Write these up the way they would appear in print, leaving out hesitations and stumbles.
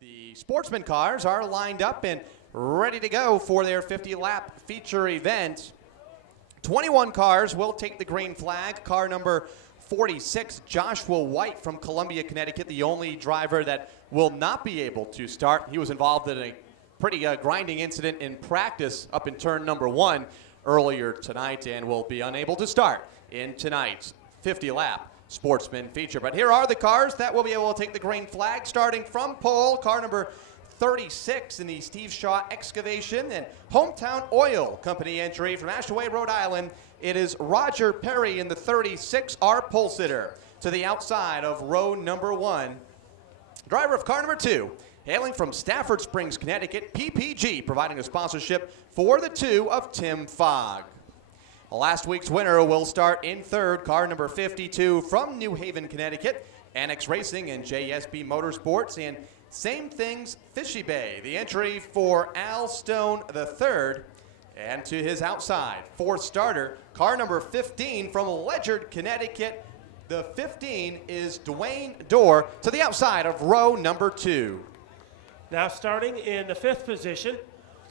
The Sportsman cars are lined up and ready to go for their 50-lap feature event. 21 cars will take the green flag. Car number 46, Joshua White from Columbia, Connecticut, the only driver that will not be able to start. He was involved in a pretty grinding incident in practice up in turn number 1 earlier tonight and will be unable to start in tonight's 50-lap Sportsman feature. But here are the cars that will be able to take the green flag, starting from pole. Car number 36 in the Steve Shaw Excavation and Hometown Oil Company entry from Ashaway, Rhode Island. It is Roger Perry in the 36, our pole sitter. To the outside of row number 1, driver of car number 2, hailing from Stafford Springs, Connecticut, PPG, providing a sponsorship for the 2 of Tim Fogg. Last week's winner will start in third, car number 52 from New Haven, Connecticut, Annex Racing and JSB Motorsports, and Same Things Fishy Bay. The entry for Al Stone III, and to his outside, fourth starter, car number 15 from Ledyard, Connecticut. The 15 is Dwayne Dorr, to the outside of row number 2. Now starting in the 5th position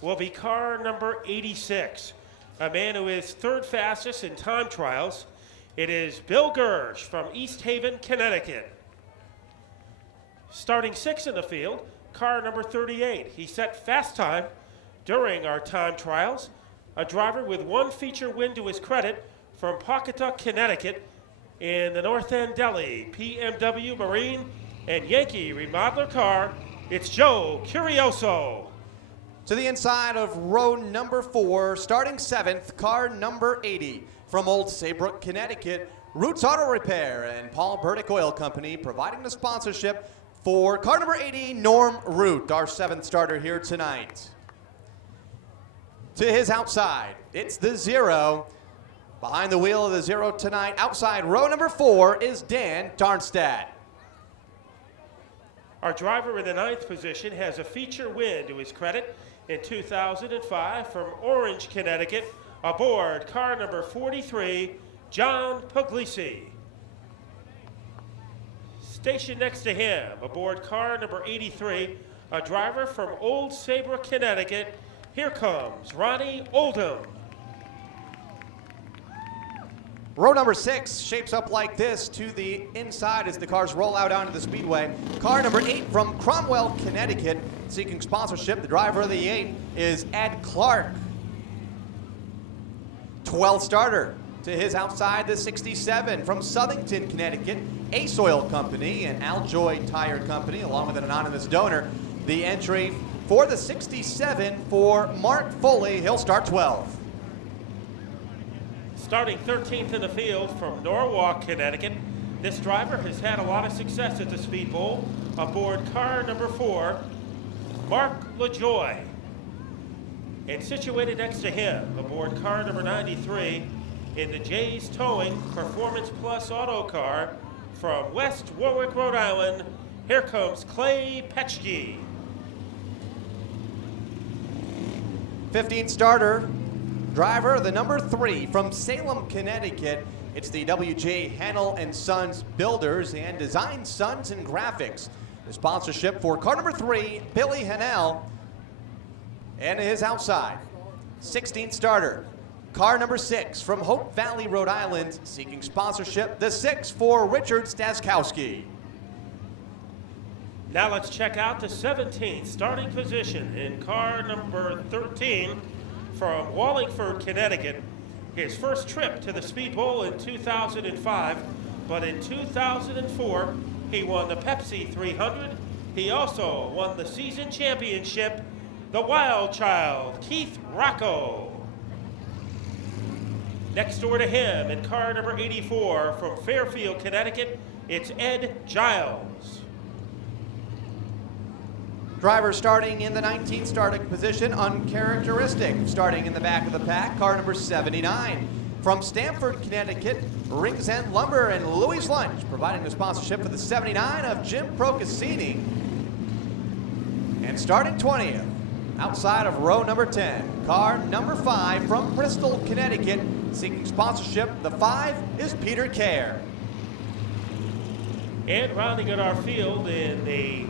will be car number 86. A man who is third fastest in time trials. It is Bill Gersh from East Haven, Connecticut. Starting 6th in the field, car number 38. He set fast time during our time trials. A driver with 1 feature win to his credit from Pawcatuck, Connecticut in the North End Deli, PMW Marine and Yankee remodeler car. It's Joe Curioso. To the inside of row number 4, starting 7th, car number 80 from Old Saybrook, Connecticut, Roots Auto Repair and Paul Burdick Oil Company, providing the sponsorship for car number 80, Norm Root, our 7th starter here tonight. To his outside, it's the 0. Behind the wheel of the 0 tonight, outside row number 4, is Dan Darnstadt. Our driver in the 9th position has a feature win to his credit in 2005 from Orange, Connecticut, aboard car number 43, John Puglisi. Stationed next to him, aboard car number 83, a driver from Old Saybrook, Connecticut. Here comes Ronnie Oldham. Row number 6 shapes up like this to the inside as the cars roll out onto the speedway. Car number 8 from Cromwell, Connecticut, seeking sponsorship. The driver of the 8 is Ed Clark. 12th starter. To his outside, the 67 from Southington, Connecticut, Ace Oil Company and Aljoy Tire Company, along with an anonymous donor. The entry for the 67 for Mark Foley. He'll start 12th. Starting 13th in the field from Norwalk, Connecticut, this driver has had a lot of success at the Speedbowl. Aboard car number 4, Mark LaJoy. And situated next to him, aboard car number 93, in the Jay's Towing Performance Plus Auto car from West Warwick, Rhode Island, here comes Clay Petschke. 15th starter. Driver, the number 3 from Salem, Connecticut. It's the W.J. Hannell and Sons Builders and Design Sons and Graphics. The sponsorship for car number 3, Billy Hannell, and his outside. 16th starter, car number 6 from Hope Valley, Rhode Island, seeking sponsorship. The 6 for Richard Staskowski. Now let's check out the 17th starting position in car number 13. From Wallingford, Connecticut, his first trip to the Speedbowl in 2005, but in 2004, he won the Pepsi 300. He also won the season championship, the Wild Child, Keith Rocco. Next door to him in car number 84 from Fairfield, Connecticut, it's Ed Giles. Driver starting in the 19th starting position, uncharacteristic. Starting in the back of the pack, car number 79. From Stamford, Connecticut, Rings End Lumber and Louis Lunch, providing the sponsorship for the 79 of Jim Procassini. And starting 20th, outside of row number 10, car number 5 from Bristol, Connecticut, seeking sponsorship. The 5 is Peter Kerr. And rounding out our field in the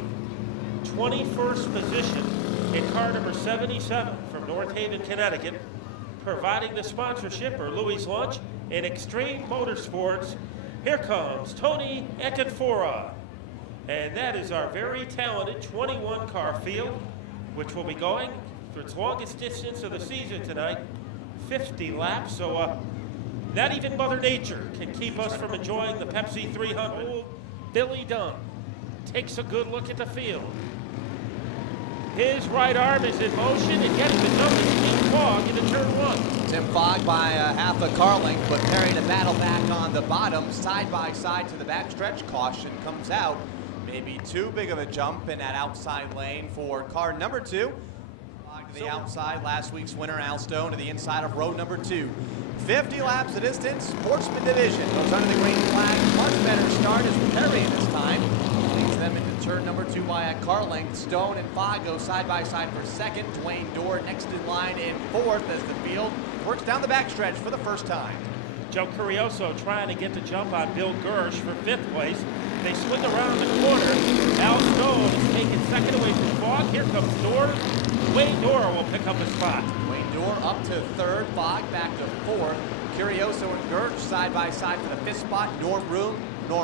21st position in car number 77 from North Haven, Connecticut. Providing the sponsorship are Louis Lunch and Extreme Motorsports. Here comes Tony Ekenfora. And that is our very talented 21 car field, which will be going for its longest distance of the season tonight, 50 laps. So not even Mother Nature can keep us from enjoying the Pepsi 300. Billy Dunn takes a good look at the field. His right arm is in motion and getting the jump is Tim Fogg into turn one. Tim Fogg by half a car length, but Perry to battle back on the bottom, side by side to the backstretch. Caution comes out. Maybe too big of a jump in that outside lane for car number 2. Fogg to the outside, last week's winner Al Stone to the inside of row number 2. 50 laps the distance, Sportsman division goes under the green flag. Much better start as Perry this time. Leads them into turn number 2 by a car length. Stone and Fogg go side by side for second. Dwayne Dorr next in line in fourth as the field works down the backstretch for the first time. Joe Curioso trying to get the jump on Bill Gersh for 5th place. They swing around the corner. Al Stone is taking second away from Fogg. Here comes Dorr. Dwayne Dorr will pick up a spot. Dwayne Dorr up to 3rd. Fogg back to 4th. Curioso and Gersh side by side for the 5th spot. Norm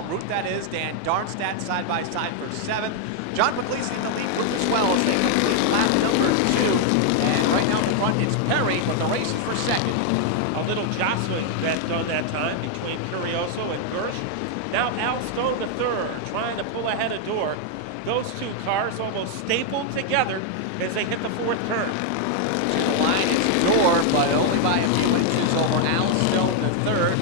Root that is. Dan Darmstadt side by side for 7th. John McLeese in the lead group as well as they complete lap number 2. And right now in front it's Perry, but the race is for second. A little jostling done that time between Curioso and Gersh. Now Al Stone the 3rd, trying to pull ahead of Dorr. Those two cars almost stapled together as they hit the 4th turn. The line is Dorr, but only by a few inches over Al Stone the 3rd.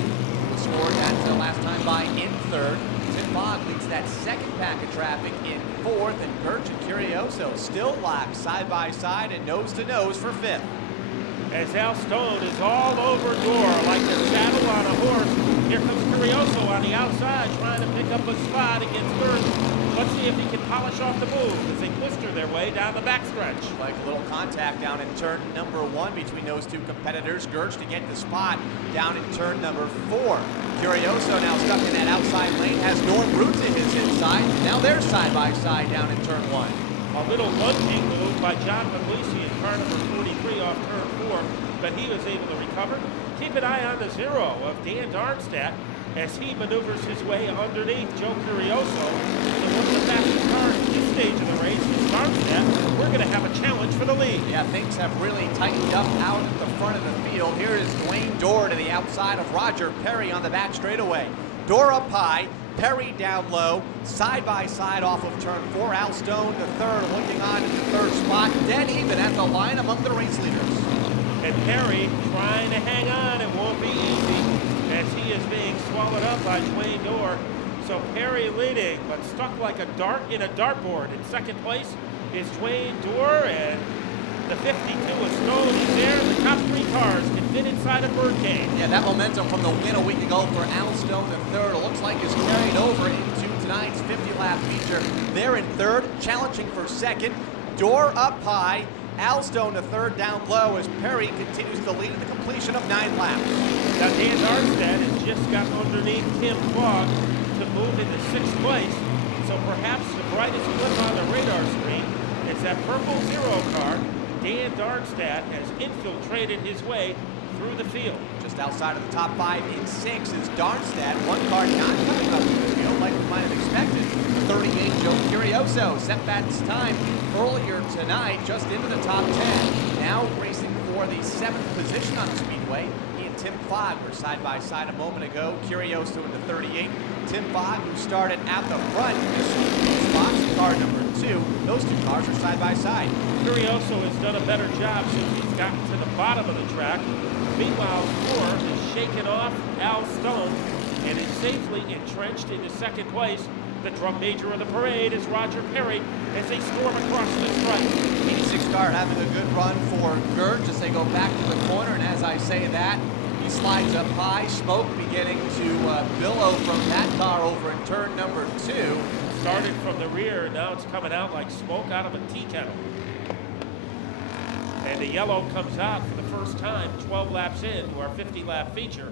Scored that last time by in 3rd. Tim Fogg leads that second pack of traffic in 4th, and Gersh and Curioso still locked side by side and nose to nose for 5th. As Al Stone is all over Dorr like a saddle on a horse. Here comes Curioso on the outside trying to pick up a spot against Gersh. Let's see if he can polish off the move as they twister their way down the backstretch. Like a little contact down in turn number 1 between those two competitors. Gersh to get the spot down in turn number 4. Curioso now stuck in that outside lane, has Norm Root to his inside. Now they're side by side down in turn 1. A little lunging move by John Puglisi in car number 43 off turn 4, but he was able to recover. Keep an eye on the 0 of Dan Darmstadt as he maneuvers his way underneath Joe Curioso. So one of the fastest cars at this stage of the race is Darmstadt. We're going to have a challenge for the lead. Yeah, things have really tightened up out at the front of the field. Here is Dwayne Dorr to the outside of Roger Perry on the back straightaway. Dorr up high, Perry down low, side by side off of turn 4. Al Stone the 3rd, looking on in the 3rd spot, dead even at the line among the race leaders. And Perry trying to hang on. It won't be easy as he is being swallowed up by Dwayne Dorr. So Perry leading, but stuck like a dart in a dartboard. In 2nd place is Dwayne Dorr, and the 52 of Stone is there. The top 3 cars can fit inside a birdcage. Yeah, that momentum from the win a week ago for Al Stone the 3rd, it looks like is carried over into tonight's 50-lap feature. They're in 3rd, challenging for 2nd. Dorr up high, Al Stone the 3rd down low as Perry continues to lead the completion of 9 laps. Now Dan Darmstadt has just got underneath Tim Fogg to move into 6th place. So perhaps the brightest blip on the radar screen is that purple 0 car. Dan Darmstadt has infiltrated his way through the field. Just outside of the top 5 in 6 is Darmstadt. One car not coming up to the field like we might have expected. The 38 Joe Curioso set that time earlier tonight, just into the top 10. Now racing for the 7th position on the speedway. He and Tim Fogg were side by side a moment ago. Curioso in the 38. Tim Fogg, who started at the front, spots in car number 2. Those two cars are side by side. Curioso has done a better job since he's gotten to the bottom of the track. Meanwhile, Dorr is shaken off Al Stone and is safely entrenched into 2nd place. The drum major of the parade is Roger Perry as they storm across the stripe. 86 car having a good run for Gersh as they go back to the corner, and as I say that, he slides up high, smoke beginning to billow from that car over in turn number 2. Started from the rear, now it's coming out like smoke out of a tea kettle. And the yellow comes out for the first time 12 laps into our 50-lap feature.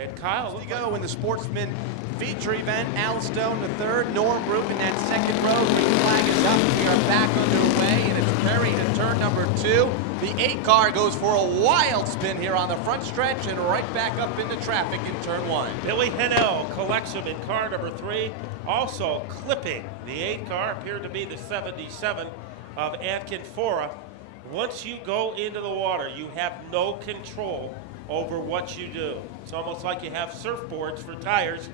And Kyle, To go in the Sportsman feature event, Al Stone the third, Norm Root in that second row. Green flag is up. We are back underway, and it's Perry to turn number 2. The 8 car goes for a wild spin here on the front stretch and right back up into traffic in turn 1. Billy Hennell collects him in car number 3. Also clipping the 8 car, appeared to be the 77 of Atkin Fora. Once you go into the water, you have no control over what you do. It's almost like you have surfboards for tires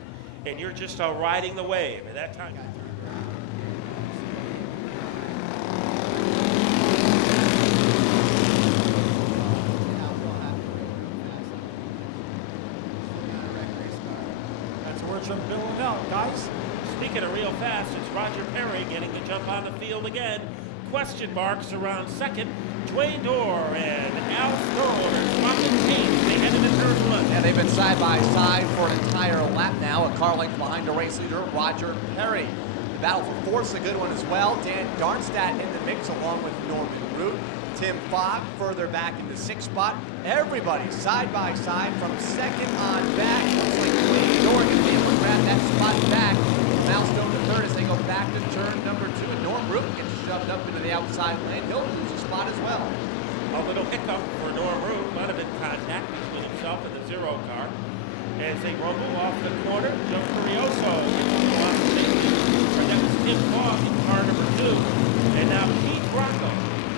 and you're just riding the wave at that time. That's the words from Bill Linnell, guys. Speaking of real fast, it's Roger Perry getting the jump on the field again. Question marks around second. Dwayne Dorr and Al Stone are swapping teams. They head into turn 1. Yeah, they've been side by side for an entire lap now. A car length behind the race leader, Roger Perry. The battle for fourth's a good one as well. Dan Darmstadt in the mix along with Norman Root. Tim Fogg further back in the 6th spot. Everybody side by side from second on back. Looks like Dwayne Dorr can be able to grab that spot back. Al Stone to third as they go back to turn number 2. And Norm Root gets shoved up into the outside lane. He'll lose a spot as well. A little hiccup for Norm Root. Might have been contact between himself and the 0 car. As they rumble off the corner, Joe Curioso gets a little off safety. And that was Tim Fogg in car number 2. And now Keith Rocco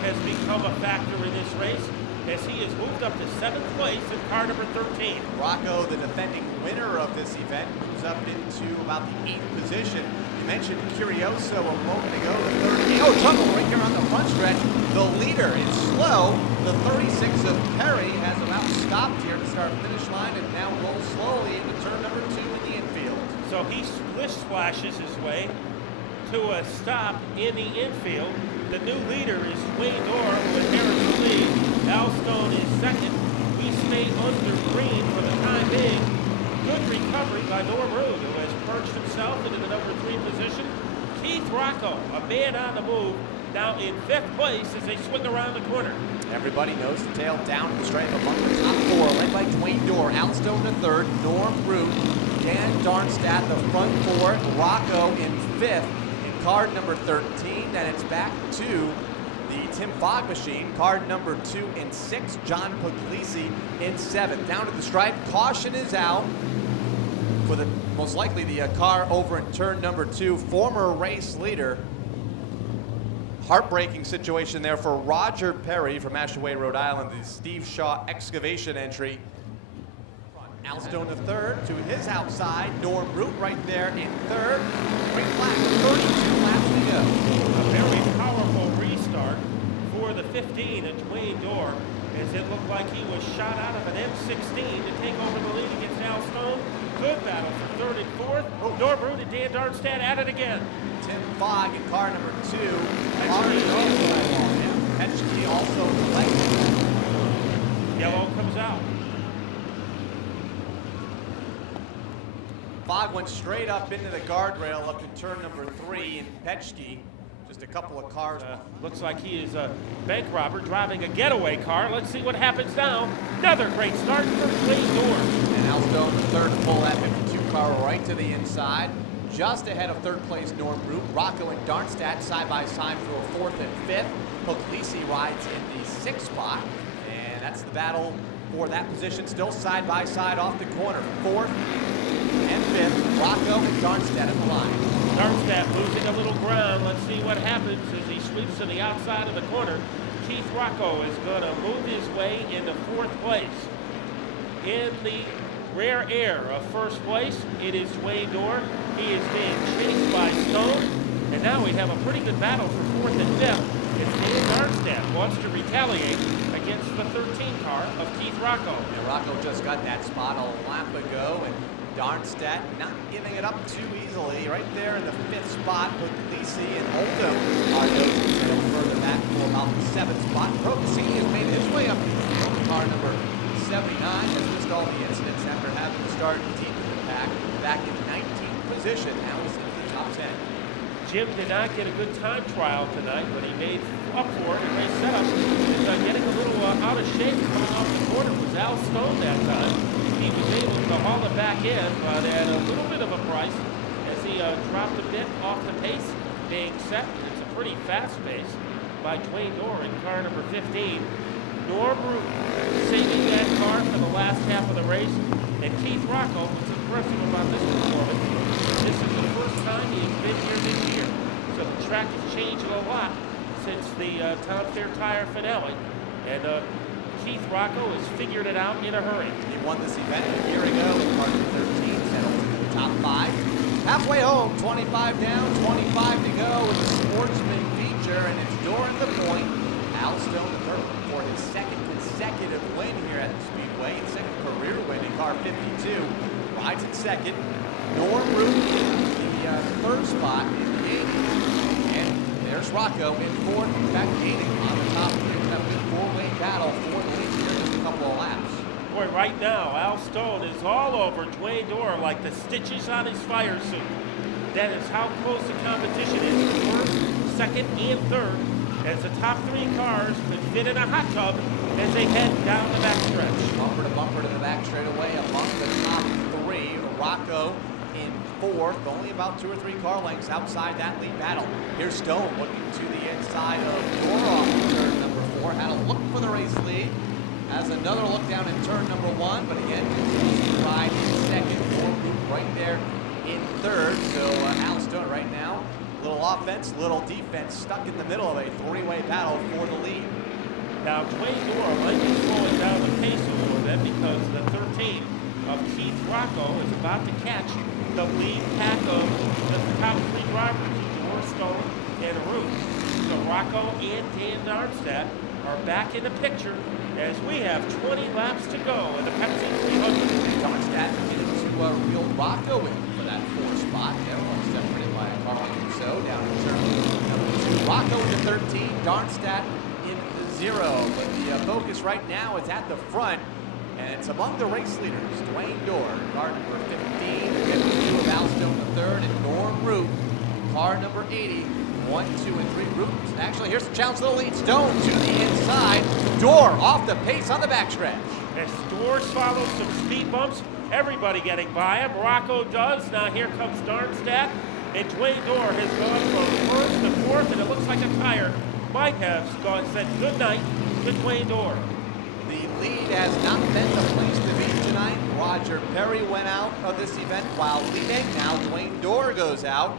has become a factor in this race as he has moved up to 7th place in car number 13. Rocco, the defending winner of this event, moves up into about the 8th position. You mentioned Curioso a moment ago, the 30. Oh, trouble right here on the front stretch. The leader is slow. The 36 of Perry has about stopped here to start finish line and now rolls slowly into turn number 2 in the infield. So he splish splashes his way to a stop in the infield. The new leader is Dwayne Dorr, who inherits the lead. Al Stone is second. We stay under green for the time being. Good recovery by Norm Root, who has perched himself into the number 3 position. Keith Rocco, a man on the move, now in 5th place as they swing around the corner. Everybody knows the tail down the straight among the top 4, led by Dwayne Dorr, Al Stone the 3rd, Norm Root, Dan Darmstadt the front 4, Rocco in 5th. Card number 13, and it's back to the Tim Fogg machine. Card number 2 and 6, John Puglisi in 7th. Down to the stripe, caution is out for the most likely the car over in turn number 2, former race leader. Heartbreaking situation there for Roger Perry from Ashaway, Rhode Island, the Steve Shaw excavation entry. Al Stone the 3rd to his outside. Norm Root right there in 3rd. Green flag, 32 laps to go. A very powerful restart for the 15 at Dwayne Dorr, as it looked like he was shot out of an M16 to take over the lead against Al Stone. Good battle for 3rd and 4th. Norm Root and Dan Darmstadt at it again. Tim Fogg in car number 2. Pepsi also collected. Yellow comes out. Fogg went straight up into the guardrail up to turn number 3, and Petschke, just a couple of cars. Looks like he is a bank robber driving a getaway car. Let's see what happens now. Another great start for Dwayne Dorr. And Al Stone the 3rd to pull that 52 car right to the inside. Just ahead of 3rd place Norm Root. Rocco and Darmstadt side by side for a 4th and 5th. Puglisi rides in the 6th spot. And that's the battle for that position, still side by side off the corner. 4th and 5th, Rocco and Darmstadt in the line. Darmstadt losing a little ground. Let's see what happens as he sweeps to the outside of the corner. Keith Rocco is going to move his way into 4th place. In the rare air of 1st place, it is Dwayne Dorr. He is being chased by Stone. And now we have a pretty good battle for 4th and 5th. It's Dan Darmstadt wants to retaliate against the 13 car of Keith Rocco. And Rocco just got that spot a lap ago, and Darmstadt not giving it up too easily. Right there in the 5th spot, Puglisi and Oldham are those that are further back for about the 7th spot. Puglisi has made his way up to car number 79, has missed all the incidents after having to start deep in the pack, back in 19th position. Now he's into the top 10. Jim did not get a good time trial tonight, but he made up for it in race setup. He's getting a little out of shape coming off the corner was Al Stone that time. He he was able to haul it back in, but at a little bit of a price as he dropped a bit off the pace being set. It's a pretty fast pace by Dwayne Dorr in car number 15. Norm Root saving that car for the last half of the race. And Keith Rocco, what's impressive about this performance, this is the first time he's been here this year. So the track has changed a lot since the Town Fair Tire finale. And Keith Rocco has figured it out in a hurry. He won this event a year ago in car number 13, settled into the top 5. Halfway home, 25 down, 25 to go with the Sportsman feature, and it's Dorr at the point. Al Stone the third for his second consecutive win here at the Speedway, and second career win in car 52. Rides in second. Norm Root in the third spot in the 80s. And there's Rocco in fourth. In fact, gaining on the top three. That big four-way battle for the lead here in just a couple of laps. Boy, right now, Al Stone is all over Dwayne Dorr like the stitches on his fire suit. That is how close the competition is for first, second, and third, as the top 3 cars could fit in a hot tub as they head down the backstretch. Bumper to bumper to the back straightaway among the top 3. Rocco in fourth, only about 2 or 3 car lengths outside that lead battle. Here's Stone looking to the inside of Dorr off in turn number 4. Had a look for the race lead. Has another look down in turn number 1, but again, continues to ride in second. Dorr right there in third. So Al Stone right now, little offense, little defense, stuck in the middle of a 3-way battle for the lead. Now, Dwayne Dorr might be slowing down the pace a little bit because the 13 of Keith Rocco is about to catch the lead pack of the top 3 drivers, Dorr, Stone, and Root. So Rocco and Dan Darmstadt are back in the picture as we have 20 laps to go in the Pepsi 300. Darmstadt beginning to reel Rocco in for that 4th spot. Everyone's separated by a car like so down in turn number 2. Rocco into 13, Darmstadt in the 0. But the focus right now is at the front, and it's among the race leaders. Dwayne Dorr, car number 15, 52 of Al Stone the 3rd, and Norm Root, car number 80. 1, 2, and 3 Root. Actually, here's the challenge to the lead. Stone to the inside. Dorr off the pace on the backstretch. As Dorr follows some speed bumps, everybody getting by him. Rocco does. Now here comes Darmstadt. And Dwayne Dorr has gone from first to fourth, and it looks like a tire might have said good night to Dwayne Dorr. The lead has not been the place to be tonight. Roger Perry went out of this event while leading. Now Dwayne Dorr goes out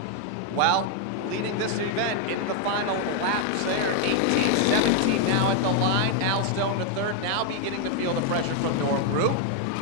while leading this event in the final laps there. 18, 17 now at the line. Al Stone the 3rd, now beginning to feel the pressure from Norm Root.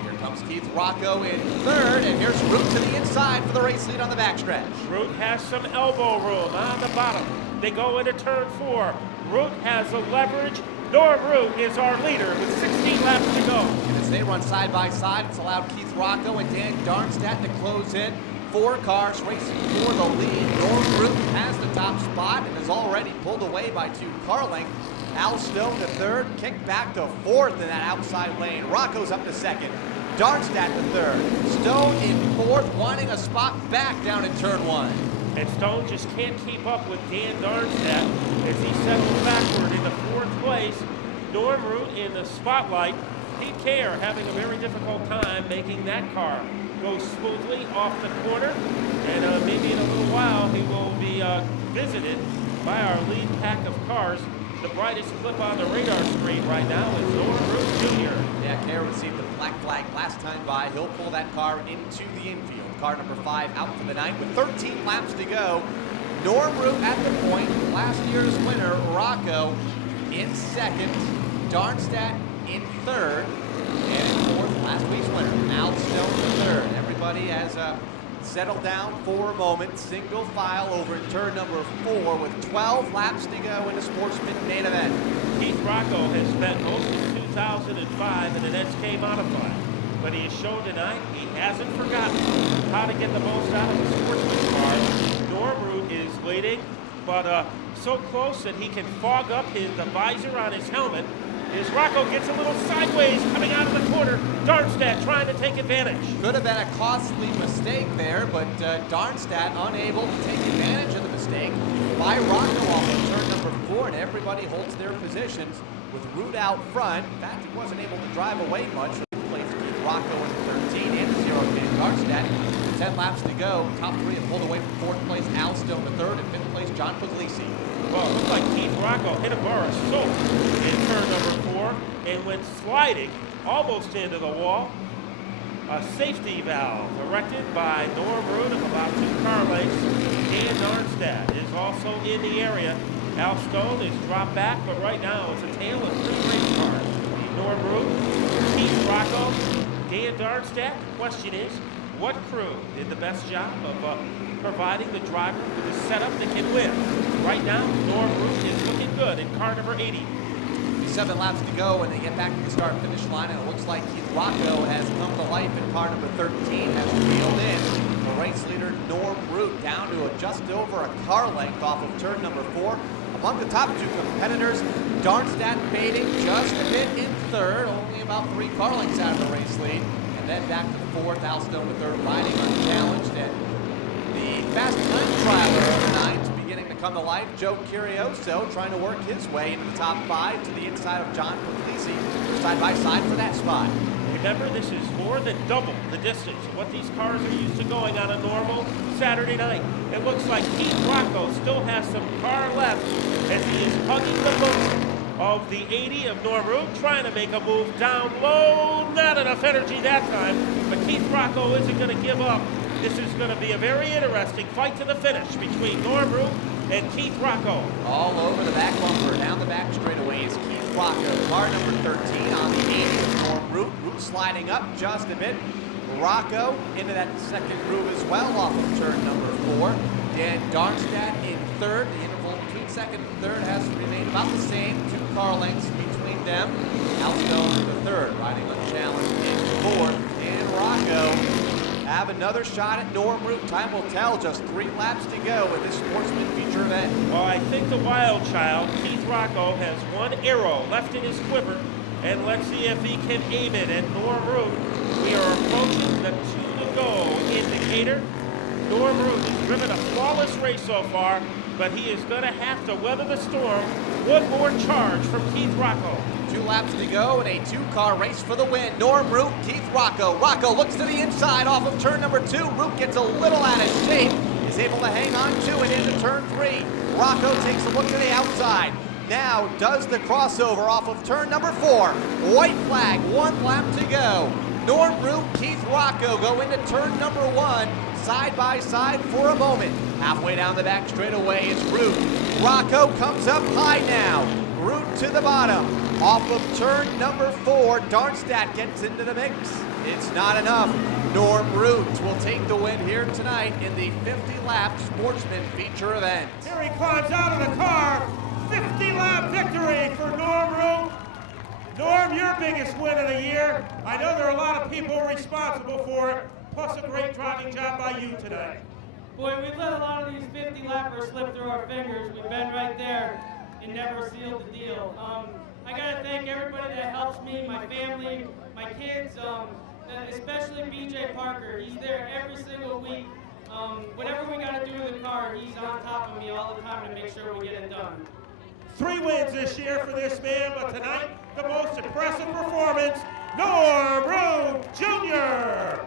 Here comes Keith Rocco in 3rd, and here's Root to the inside for the race lead on the backstretch. Root has some elbow room on the bottom. They go into turn 4. Root has the leverage. Norm Root is our leader with 16 laps to go. And as they run side by side, it's allowed Keith Rocco and Dan Darmstadt to close in. 4 cars racing for the lead. Norm Root has the top spot and is already pulled away by 2 car lengths. Al Stone the 3rd, kicked back to 4th in that outside lane. Rocco's up to 2nd. Darmstadt the 3rd. Stone in 4th, wanting a spot back down in turn 1. And Stone just can't keep up with Dan Darmstadt as he settles backward in the 4th place. Norm Root in the spotlight. Pete Kerr having a very difficult time making that car go smoothly off the corner. And maybe in a little while he will be visited by our lead pack of cars. The brightest clip on the radar screen right now is Norm Root Jr. Yeah, Kerr received the black flag last time by. He'll pull that car into the infield. Car number 5 out for the night with 13 laps to go. Norm Root at the point. Last year's winner, Rocco, in 2nd. Darmstadt in 3rd. And in 4th, last week's winner, Al Stone the 3rd. Everybody has settled down for a moment. Single file over in turn number 4 with 12 laps to go in the Sportsman main event. Keith Rocco has spent most of 2005 in an SK modified, but he has shown tonight he hasn't forgotten how to get the most out of the Sportsman car. Norm Root is leading, but so close that he can fog up the visor on his helmet. As Rocco gets a little sideways coming out of the corner, Darmstadt trying to take advantage. Could have been a costly mistake there, but Darmstadt unable to take advantage of the mistake by Rocco off of turn number 4, and everybody holds their positions with Root out front. In fact, he wasn't able to drive away much. He plays Keith Rocco in 13, and 0 Dan Darmstadt. 10 laps to go. Top three have pulled away from 4th place. Al Stone to 3rd, and 5th place John Puglisi. Well, it looked like Keith Rocco hit a bar of soap in turn number 4 and went sliding almost into the wall. A safety valve erected by Norm Root of about 2 car lengths. Dan Darmstadt is also in the area. Al Stone is dropped back, but right now it's a tale of 3 race cars. Norm Root, Keith Rocco, Dan Darmstadt. The question is, what crew did the best job of providing the driver with a setup that can win? Right now, Norm Root is looking good in car number 80. 7 laps to go, and they get back to the start-finish line, and it looks like Keith Rocco has come to life in car number 13, has reeled in the race leader Norm Root down to just over a car length off of turn number 4. Among the top 2 competitors, Darmstadt fading just a bit in 3rd, only about 3 car lengths out of the race lead. And then back to the 4th, Al Stone to 3rd, riding unchallenged. And the fast time trialer of the night beginning to come to life, Joe Curioso trying to work his way into the top 5 to the inside of John Puglisi, side by side for that spot. Remember, this is more than double the distance of what these cars are used to going on a normal Saturday night. It looks like Keith Rocco still has some car left as he is hugging the boot of the 80 of Norm Root, trying to make a move down low. Not enough energy that time, but Keith Rocco isn't going to give up. This is going to be a very interesting fight to the finish between Norm Root and Keith Rocco. All over the back bumper, down the back straightaway is Keith Rocco. Car number 13 on the 80 of Norm Root. Root sliding up just a bit. Rocco into that second groove as well off of turn number 4. Dan Darmstadt in 3rd. The interval between 2nd and 3rd has remained about the same. 2 car lengths between them. Al Stone the 3rd, riding unchallenged in 4th. And Rocco have another shot at Norm Root. Time will tell, just 3 laps to go with this Sportsman feature event. Well, I think the wild child, Keith Rocco, has 1 arrow left in his quiver, and let's see if he can aim it at Norm Root. We are approaching the 2 to go indicator. Norm Root has driven a flawless race so far, but he is going to have to weather the storm. 1 more charge from Keith Rocco. 2 laps to go in a 2-car race for the win. Norm Root, Keith Rocco. Rocco looks to the inside off of turn number 2. Root gets a little out of shape, is able to hang on to it into turn 3. Rocco takes a look to the outside. Now does the crossover off of turn number 4. White flag, 1 lap to go. Norm Root, Keith Rocco go into turn number 1, side by side for a moment. Halfway down the back straightaway is Root. Rocco comes up high now. Root to the bottom. Off of turn number 4, Darmstadt gets into the mix. It's not enough. Norm Root will take the win here tonight in the 50-lap Sportsman feature event. Here he climbs out of the car. 50-lap victory for Norm Root. Norm, your biggest win of the year. I know there are a lot of people responsible for it, plus a great driving job by you tonight. Boy, we've let a lot of these 50-lappers slip through our fingers. We've been right there and never sealed the deal. I gotta thank everybody that helps me, my family, my kids, especially BJ Parker. He's there every single week. Whatever we gotta do in the car, he's on top of me all the time to make sure we get it done. 3 wins this year for this man, but tonight, the most impressive performance, Norm Root Jr.